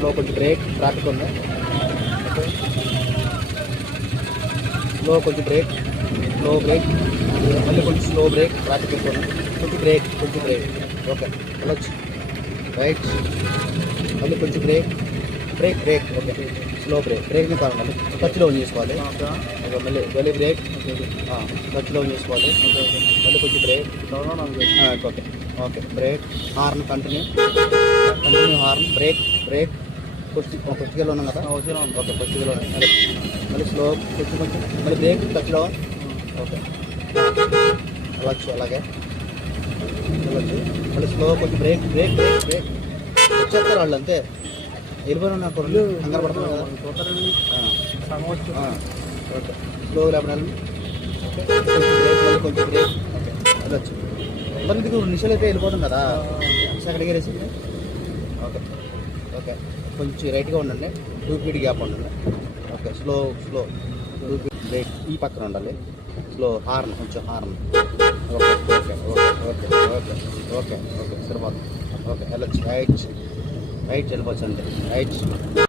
Slow కొంచెం break traffic ఉంది. Okay slow కొంచెం బ్రేక్, స్లో బ్రేక్, మళ్ళీ కొంచెం స్లో బ్రేక్, ట్రాఫిక్ ఎక్కువ ఉంది. కొంచెం బ్రేక్ ఓకే వెళ్ళొచ్చు. రైట్ మళ్ళీ కొంచెం break break break okay slow బ్రేక్ని కావాలి టచ్లో ఆన్ చేసుకోవాలి. ఓకే మళ్ళీ బ్రేక్ టచ్లో ఆన్ చేసుకోవాలి. మళ్ళీ కొంచెం break okay okay break horn continue horn break కొద్దిగా ఉన్నాం కదా. ఓకే కొద్దిగా మళ్ళీ స్లో కొంచెం మళ్ళీ బ్రేక్ టచ్లో ఓకే వెళ్ళచ్చు. అలాగే వెళ్ళచ్చు. మళ్ళీ స్లో కొంచెం బ్రేక్ వచ్చేస్తారు వాళ్ళు అంతే. వెళ్ళిపోయిన నాకు కంగారు పడుతున్నారు కదా. ఓకే స్లో లేపడాలి. కొంచెం బ్రేక్ ఓకే వెళ్ళచ్చు. మరి ఇంటికి 2 నిమిషాలు అయితే వెళ్ళిపోతుంది కదా. అక్కడికి వేసి ఓకే ఓకే కొంచెం రైట్గా ఉండండి. 2 ఫీట్ గ్యాప్ ఉండండి. ఓకే స్లో 2 ఫీట్ బ్రేక్ ఈ పక్కన ఉండాలి. స్లో హార్న్ కొంచెం horn okay okay okay okay okay okay okay సరిపోతుంది. ఓకే వెళ్ళచ్చు. రైట్ వెళ్ళిపోవచ్చు అంతే. రైట్